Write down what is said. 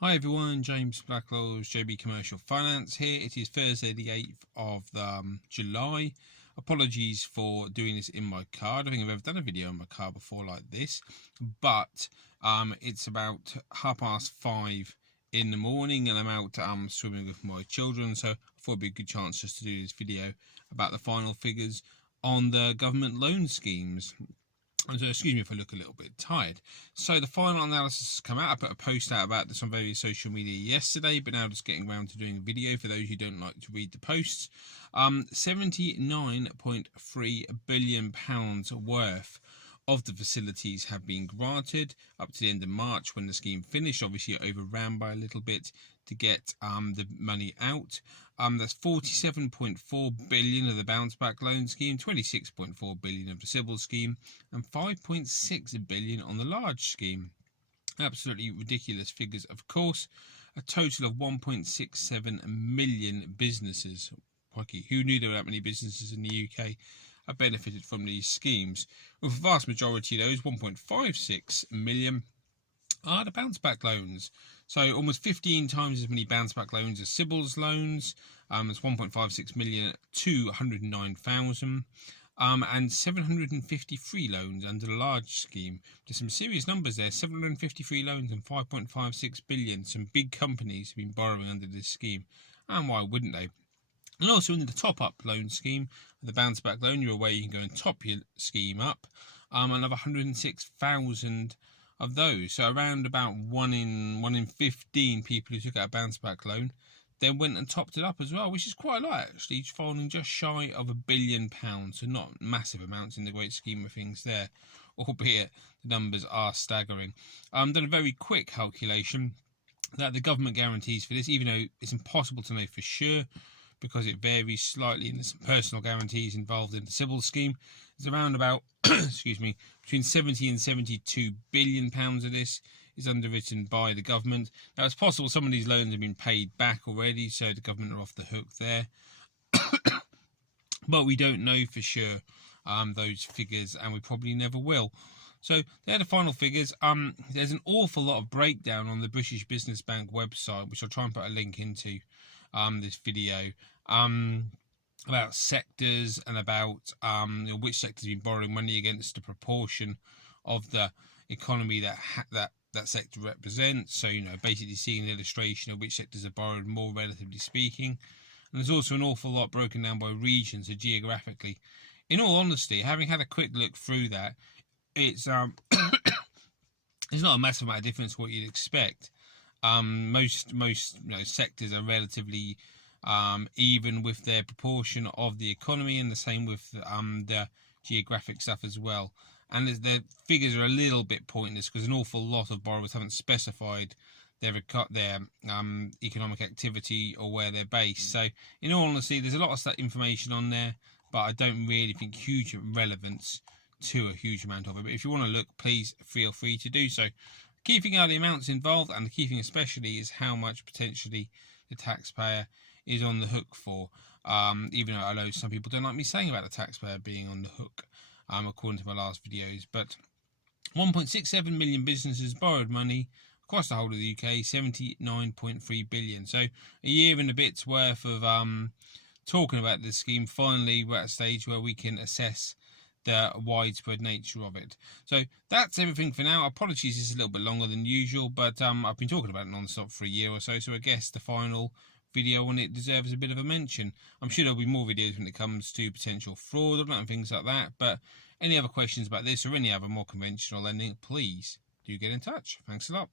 Hi everyone, James Blacklaw's JB Commercial Finance here. It is Thursday the 8th of July. Apologies for doing this in my car. I don't think I've ever done a video in my car before like this, but it's about 5:30 in the morning and I'm out swimming with my children, so I thought it'd be a good chance just to do this video about the final figures on the government loan schemes. And so, excuse me if I look a little bit tired. So the final analysis has come out. I put a post out about this on various social media yesterday, but now just getting around to doing a video for those who don't like to read the posts. £79.3 billion worth of the facilities have been granted up to the end of March when the scheme finished. Obviously it overran by a little bit to get the money out. That's 47.4 billion of the bounce back loan scheme, 26.4 billion of the civil scheme, and 5.6 billion on the large scheme. Absolutely ridiculous figures, of course. A total of 1.67 million businesses. Who knew there were that many businesses in the UK have benefited from these schemes? With a vast majority of those, 1.56 million, are the bounce back loans. So almost 15 times as many bounce back loans as Sybil's loans. It's 1.56 million to 109,000. And 753 loans under the large scheme. There's some serious numbers there. 753 loans and 5.56 billion. Some big companies have been borrowing under this scheme. And why wouldn't they? And also in the top-up loan scheme, the bounce back loan, you're aware you can go and top your scheme up. Another 106,000 of those. So around about 1 in 15 people who took out a bounce back loan then went and topped it up as well, which is quite a lot actually, falling just shy of £1 billion. So not massive amounts in the great scheme of things there, albeit the numbers are staggering. Done a very quick calculation that the government guarantees for this, even though it's impossible to know for sure because it varies slightly and there's some personal guarantees involved in the civil scheme, it's around about excuse me, between 70 and 72 billion pounds of this is underwritten by the government. Now it's possible some of these loans have been paid back already, so the government are off the hook there. But we don't know for sure those figures, and we probably never will. So they're the final figures. There's an awful lot of breakdown on the British Business Bank website, which I'll try and put a link into this video, about sectors and about which sectors have been borrowing money against the proportion of the economy that sector represents. So, basically seeing an illustration of which sectors are borrowed more, relatively speaking. And there's also an awful lot broken down by region, so geographically. In all honesty, having had a quick look through that, it's it's not a massive amount of difference to what you'd expect. Most sectors are relatively even with their proportion of the economy, and the same with the geographic stuff as well. And the figures are a little bit pointless because an awful lot of borrowers haven't specified their economic activity or where they're based. So in all honesty, there's a lot of that information on there, but I don't really think huge relevance to a huge amount of it. But if you want to look, please feel free to do so. Key thing are the amounts involved, and the key thing especially is how much potentially the taxpayer is on the hook for. Even though I know some people don't like me saying about the taxpayer being on the hook, according to my last videos. But 1.67 million businesses borrowed money across the whole of the UK, 79.3 billion. So a year and a bit's worth of talking about this scheme. Finally, we're at a stage where we can assess the widespread nature of it. So that's everything for now. Apologies, it's a little bit longer than usual, but I've been talking about it non-stop for a year or so, so I guess the final video on it deserves a bit of a mention. I'm sure there'll be more videos when it comes to potential fraud and things like that, but any other questions about this or any other more conventional lending, please do get in touch. Thanks a lot.